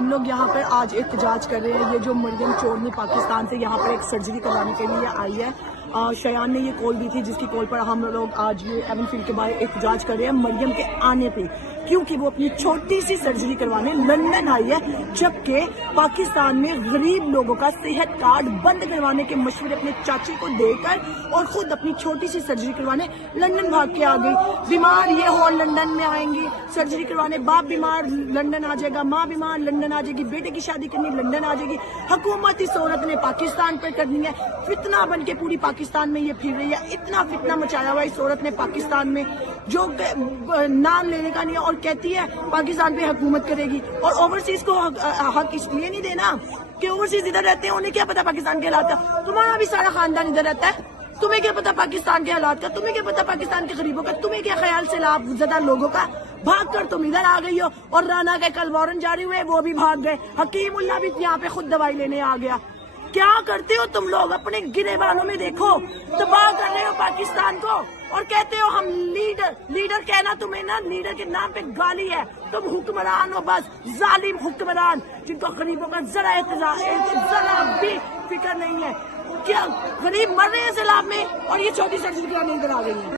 ہم لوگ یہاں پر آج احتجاج کر رہے ہیں. یہ جو مریم چودھری پاکستان سے یہاں پر ایک سرجری کروانے کے لیے آئی ہے. شیان نے یہ کال دی تھی جس کی کال پر ہم لوگ آج یہ ایون فیلڈ کے باہر احتجاج کر رہے ہیں مریم کے آنے پہ، کیونکہ وہ اپنی چھوٹی سی سرجری کروانے لندن آئی ہے، جبکہ پاکستان میں غریب لوگوں کا صحت کارڈ بند کروانے کے مشورے اپنے چاچی کو دے کر اور خود اپنی چھوٹی سی سرجری کروانے لندن بھاگ کے آ گئی. بیمار یہ ہو لندن میں آئیں گی سرجری کروانے، باپ بیمار لندن آ جائے گا، ماں بیمار لندن آ جائے گی، بیٹے کی شادی کرنی لندن آ جائے گی. حکومت اس عورت نے پاکستان پر کرنی ہے، فتنہ بن کے پوری پاکستان میں یہ پھر رہی ہے. اتنا فتنہ مچایا ہوا اس عورت نے پاکستان میں، جو نام لینے کا نہیں ہے، اور کہتی ہے پاکستان پہ حکومت کرے گی. اور اوورسیز کو حق اس لیے نہیں دینا کہ اوورسیز ادھر رہتے ہیں، انہیں کیا پتا پاکستان کے حالات کا. تمہارا بھی سارا خاندان ادھر رہتا ہے، تمہیں کیا پتا پاکستان کے حالات کا، تمہیں کیا پتا پاکستان کے غریبوں کا، تمہیں کیا خیال سے لاب زدہ لوگوں کا. بھاگ کر تم ادھر آ گئی ہو، اور رانا کے کل وارن جاری ہوئے وہ بھی بھاگ گئے. حکیم اللہ بھی یہاں پہ خود دوائی لینے آ گیا. کیا کرتے ہو تم لوگ؟ اپنے گرے والوں میں دیکھو، تباہ کر رہے ہو پاکستان کو اور کہتے ہو ہم لیڈر کہنا تمہیں نا لیڈر کے نام پہ گالی ہے. تم حکمران ہو، بس ظالم حکمران جن کو غریبوں کا ذرا بھی فکر نہیں ہے. کیا غریب مر رہے ہیں سیلاب میں اور یہ چھوٹی سرجری کرانے ادھر آ گئی ہیں.